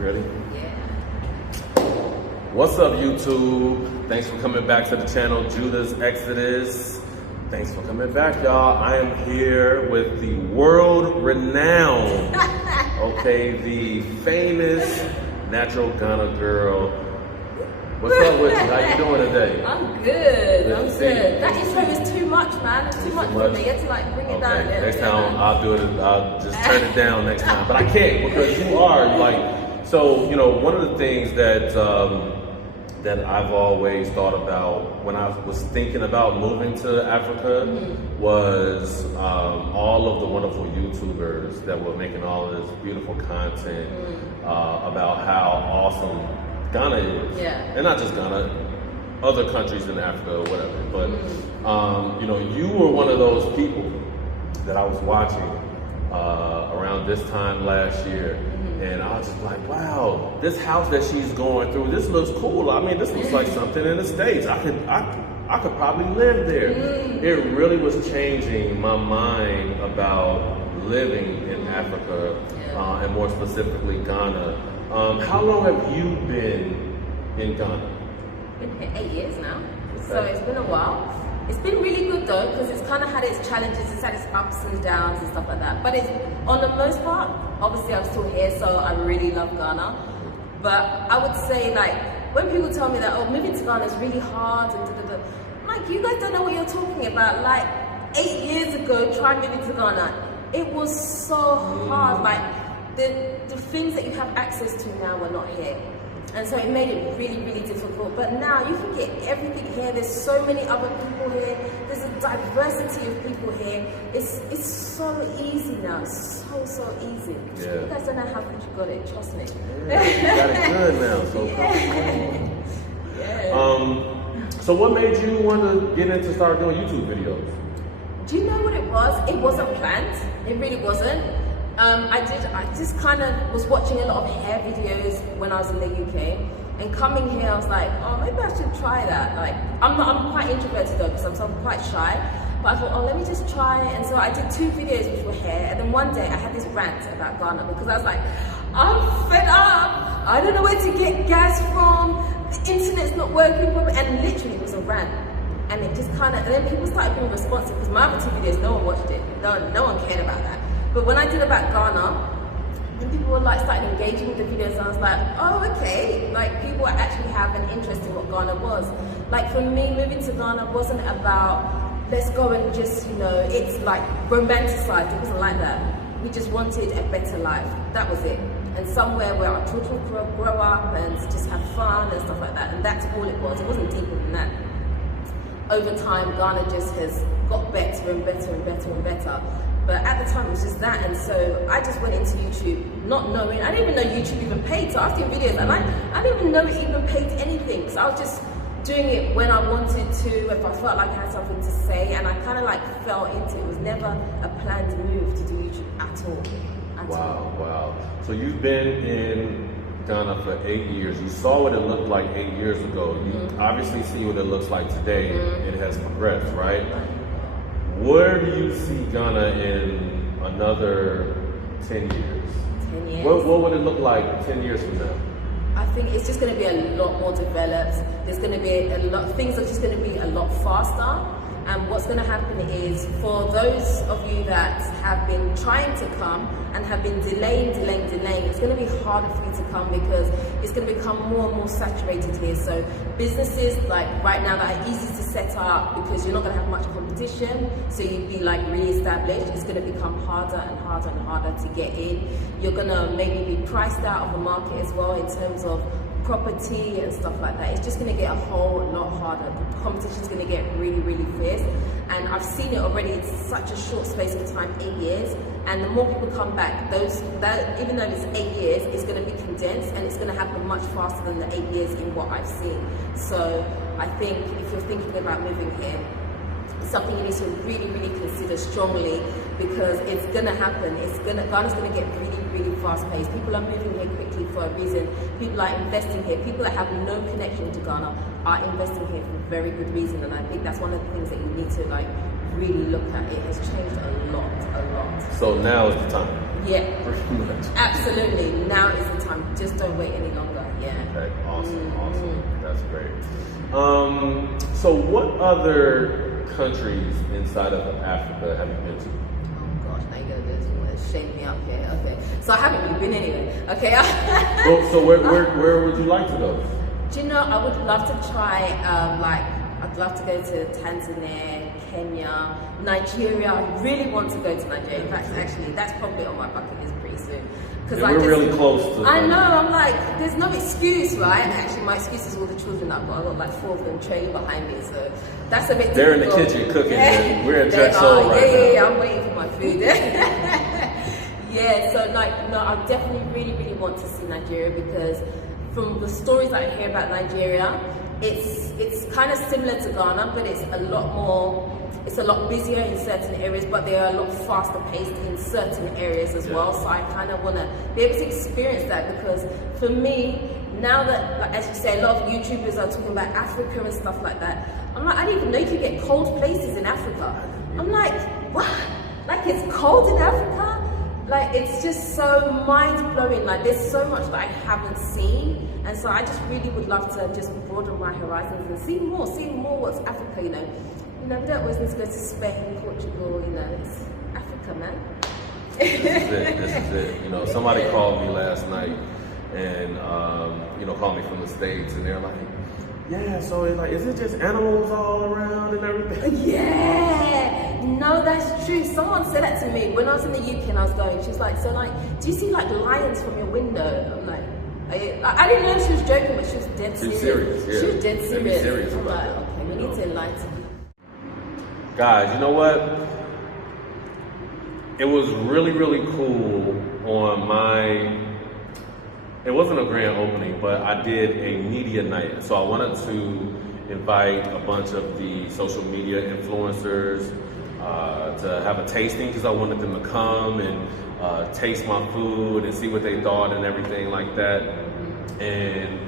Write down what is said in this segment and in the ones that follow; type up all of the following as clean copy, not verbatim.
ready? Yeah. What's up, YouTube? Thanks for coming back to the channel, Judah's Exodus. Thanks for coming back, y'all. I am here with the world-renowned, the famous natural Ghana girl. What's up with you? How you doing today? I'm good. I'm good. That intro is too much, man. It's too much for me. You have to like bring it down. Next time I'll do it. I'll just turn it down next time. But I can't because you are like. So one of the things that that I've always thought about when I was thinking about moving to Africa was all of the wonderful YouTubers that were making all of this beautiful content about how awesome Ghana is. Yeah. And not just Ghana, other countries in Africa or whatever. But you were one of those people that I was watching around this time last year. And I was just like, wow, this house that she's going through, this looks cool. I mean, this looks like something in the States. I could probably live there. It really was changing my mind about living in Africa, and more specifically Ghana. How long have you been in Ghana? Been here 8 years now, so it's been a while. It's been really good though, because it's kind of had its challenges, it's had its ups and downs and stuff like that. But it's, on the most part, obviously I'm still here, so I really love Ghana. But I would say, like, when people tell me that, oh, moving to Ghana is really hard, and I'm like, you guys don't know what you're talking about. Like, 8 years ago, trying moving to Ghana, it was so hard. Like, the things that you have access to now were not here. And so it made it really, really difficult. But now you can get everything here. There's so many other people here. There's a diversity of people here. It's so easy now. It's so easy. Yeah. You guys don't know how good you got it. Trust me. Yeah, you got it good now. So so what made you want to get into start doing YouTube videos? Do you know what it was? It wasn't planned. It really wasn't. I just kind of was watching a lot of hair videos when I was in the UK, and coming here I was like, oh, maybe I should try that. Like, I'm quite introverted though, because I'm quite shy, but I thought, oh, let me just try. And so I did 2 videos which were hair, and then one day I had this rant about Ghana, because I was like, I'm fed up, I don't know where to get gas from, the internet's not working properly, and literally it was a rant. And it just kind of, and then people started being responsive, because my other 2 videos, no one watched it, no one cared about that. But when I did about Ghana, then people were like starting engaging with the videos, and I was like, oh, okay, like people actually have an interest in what Ghana was. Like for me, moving to Ghana wasn't about, let's go and just, it's like romanticized. It wasn't like that. We just wanted a better life. That was it. And somewhere where our children grow up and just have fun and stuff like that. And that's all it was. It wasn't deeper than that. Over time, Ghana just has got better and better and better and better. But at the time it was just that, and so I just went into YouTube not knowing, I didn't even know YouTube even paid, so I was doing videos and I didn't even know it even paid anything, so I was just doing it when I wanted to, if I felt like I had something to say, and I kind of like fell into it. It was never a planned move to do YouTube at all. Wow. So you've been in Ghana for 8 years. You saw what it looked like 8 years ago. You obviously see what it looks like today. It has progressed, right? Where do you see Ghana in another 10 years? 10 years. What would it look like 10 years from now? I think it's just going to be a lot more developed. There's going to be things are just going to be a lot faster. And what's going to happen is, for those of you that have been trying to come and have been delaying, it's going to be harder for you to come, because it's going to become more and more saturated here. So businesses like right now that are easy to set up, because you're not going to have much competition, so you'd be like re-established. It's going to become harder and harder and harder to get in. You're going to maybe be priced out of the market as well in terms of property and stuff like that. It's just going to get a whole lot harder. The competition is going to get really, really fierce, and I've seen it already. It's such a short space of time, 8 years, and the more people come back, even though it's 8 years, it's going to be condensed, and it's going to happen much faster than the 8 years in what I've seen. So I think if you're thinking about moving here, it's something you need to really, really consider strongly, because it's going to happen. Ghana's going to get really, really fast paced. People are moving here quickly for a reason. People are investing here. People that have no connection to Ghana are investing here for a very good reason, and I think that's one of the things that you need to like really look at. It has changed a lot. So now is the time. Yeah. Pretty much. Absolutely. Now is the time. Just don't wait any longer. Yeah. Okay, awesome. That's great. So what other countries inside of Africa have you been to? Oh gosh, now you're gonna shake me up here. Okay. So I haven't really been anywhere. Okay. Well, so where would you like to go? Do you know, I would love to try, I'd love to go to Tanzania, Kenya, Nigeria. I really want to go to Nigeria. In fact, actually, that's probably on my bucket list pretty soon. Yeah, we're really close to I know, I'm like, there's no excuse, right? Actually, my excuse is all the children I've got. I've got like 4 of them training behind me, so that's a bit They're difficult. in the kitchen cooking, and we're in Jerk Soul right now. Yeah, I'm waiting for my food. Yeah, so like, no, I definitely really want to see Nigeria because from the stories that I hear about Nigeria, it's kind of similar to Ghana, but it's a lot busier in certain areas, but they are a lot faster paced in certain areas as well. So I kind of want to be able to experience that because for me, now that, like, as you say, a lot of YouTubers are talking about Africa and stuff like that, I'm like, I didn't even know you could get cold places in Africa. I'm like, what? Like it's cold in Africa? Like it's just so mind-blowing. Like there's so much that I haven't seen, and so I just really would love to just broaden my horizons and see more what's Africa, you know. We don't always need to go to Spain, Portugal, you know, it's Africa, man. This is it. You know, somebody called me last night and called me from the States, and they're like, yeah, so it's like, is it just animals all around and everything? Yeah, no, that's true. Someone said that to me when I was in the UK and I was going. She was like, so like, do you see like lions from your window? I'm like, I didn't know she was joking, but she was dead serious. Yeah. She was dead serious. I'm about like, that. okay, we need to enlighten. Guys, you know what? It was really cool on my. It wasn't a grand opening, but I did a media night. So I wanted to invite a bunch of the social media influencers to have a tasting because I wanted them to come and taste my food and see what they thought and everything like that. And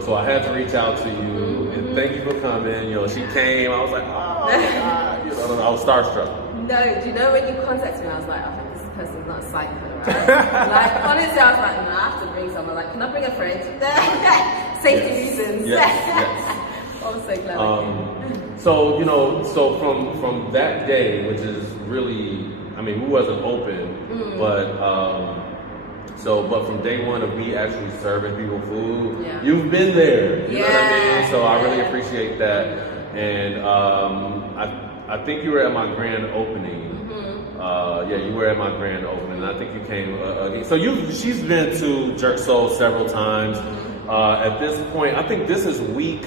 so I had to reach out to you and thank you for coming. She came. I was like, oh my God. I was starstruck. No, do you know when you contacted me, I was like, I hope this person's not a psycho. Like honestly, I was like, no, I have to bring someone. Like, can I bring a friend? Safety reasons. Yes. I'm so glad. So from that day, which is really, I mean, we wasn't open, but from day one of me actually serving people food, you've been there. You know what I mean? So I really appreciate that, and I think you were at my grand opening. You were at my grand opening. I think you came again. So she's been to Jerk Soul several times. At this point, I think this is week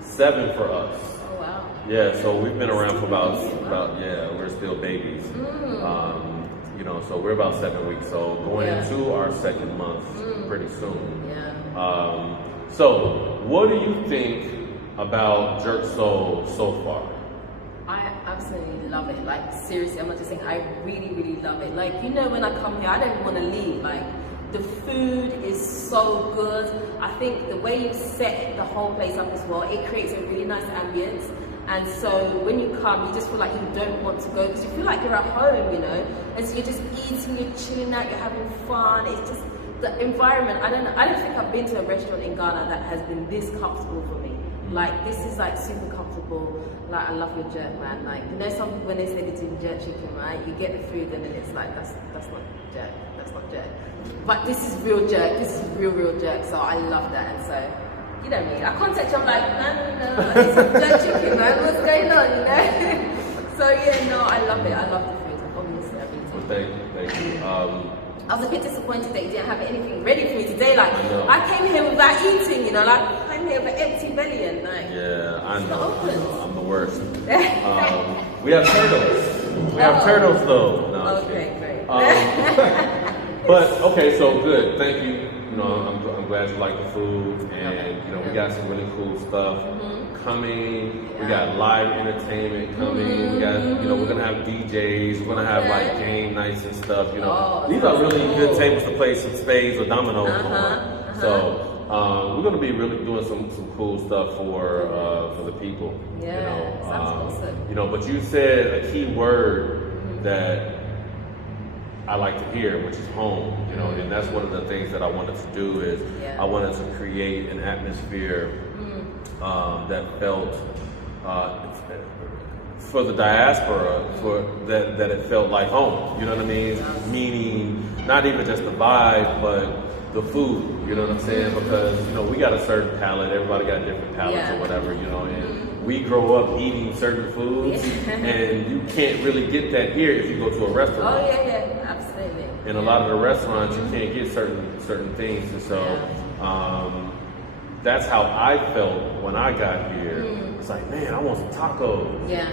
7 for us. Oh wow. Yeah, so we've been around for about we're still babies. So we're about 7 weeks. So going into our 2nd month pretty soon. Yeah. So what do you think about Jerk Soul so far? I absolutely love it. Like seriously, I'm not just saying, I really love it. Like, when I come here, I don't want to leave. Like the food is so good. I think the way you set the whole place up as well, it creates a really nice ambience. And so when you come, you just feel like you don't want to go because you feel like you're at home, And so you're just eating, you're chilling out, you're having fun. It's just the environment. I don't think I've been to a restaurant in Ghana that has been this comfortable for me. Like this is like super comfortable. Like I love your jerk, man. Like some when they say they're doing jerk chicken, right? You get the food and then it's like that's not jerk. That's not jerk. But this is real jerk. This is real jerk. So I love that. And so you know me. I contact you. I'm like, man, it's some jerk chicken, man. What's going on? So I love it. I love the food. Obviously, everything. Well, thank you. I was a bit disappointed that you didn't have anything ready for me today. Like, I came here without eating, like, I came here with an empty belly and like, I know. I'm the worst. We have turtles. We have turtles though. No, okay, great. But, okay, so good. Thank you. I'm glad you like the food. And, we got some really cool stuff coming. We got live entertainment coming. We got, we're gonna have DJs. We're gonna have like game nights and stuff. These are really good tables to play some spades or dominoes on. So we're gonna be really doing some cool stuff for the people. Yeah, sounds awesome. But you said a key word that I like to hear, which is home, you know, and that's one of the things that I wanted to do is I wanted to create an atmosphere that felt for the diaspora, for that it felt like home. You know what I mean? Meaning not even just the vibe, but the food. You know what I'm saying? Because you know we got a certain palate. Everybody got different palates or whatever. You know, and we grow up eating certain foods, and you can't really get that here if you go to a restaurant. Oh yeah, absolutely. In a lot of the restaurants, you can't get certain things, and so that's how I felt when I got here. It's like, man, I want some tacos. Yeah.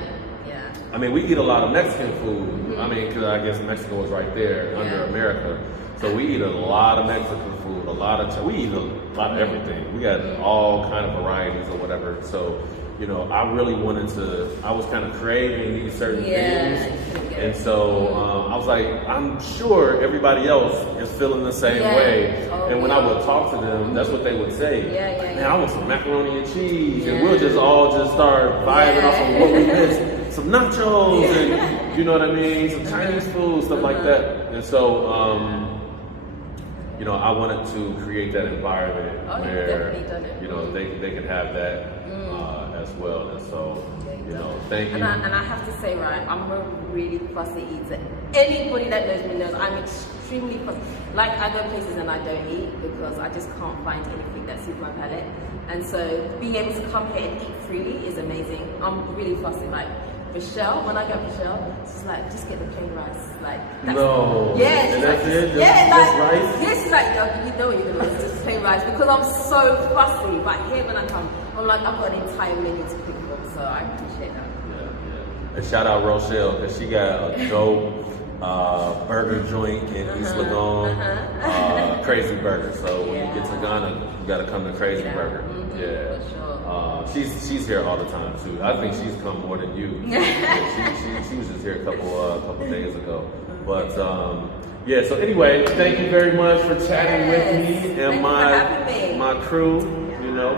I mean, we eat a lot of Mexican food. I mean, because I guess Mexico was right there under America. So we eat a lot of Mexican food, we eat a lot of everything. We got all kind of varieties or whatever. So, you know, I really wanted to, I was kind of craving these certain things. And so I was like, I'm sure everybody else is feeling the same way. And when I would talk to them, that's what they would say. Man, I want some macaroni and cheese. And we'll just all just start vibing off of what we missed. Some nachos and, you know what I mean? Some Chinese food, stuff like that. And so, you know, I wanted to create that environment where, you know, they could have that as well. And so, you know, thank you. And I have to say, right, I'm a really fussy eater. Anybody that knows me knows I'm extremely fussy. Like, I go places and I don't eat because I just can't find anything that suits my palate. And so, being able to come here and eat freely is amazing. I'm really fussy. Like, Michelle, when I get Michelle, she's like, just get the plain rice. Like, that's and that's it? Just rice? Yeah, she's like, yo, you know what you're gonna do, it's just plain rice, because I'm so fussy. But here when I come, I'm like, I've got an entire menu to pick from, so I appreciate that. Yeah. And shout out Rochelle, because she got a dope burger joint in East Lagoon, Crazy Burger. So when you get to Ghana, you gotta come to Crazy Burger. Yeah. For sure. She's here all the time too. I think she's come more than you. She was just here a couple days ago. But yeah. So anyway, thank you very much for chatting with me and my crew. You know,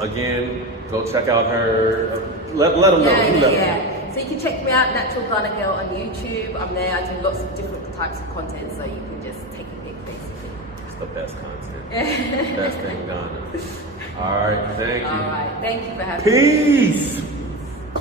again, go check out her. Let them know. So you can check me out, Natural Ghana Girl, on YouTube. I'm there. I do lots of different types of content, so you can just take a pic, basically. It's the best content. Best thing in Ghana. All right, thank you. All right, thank you for having me. Peace.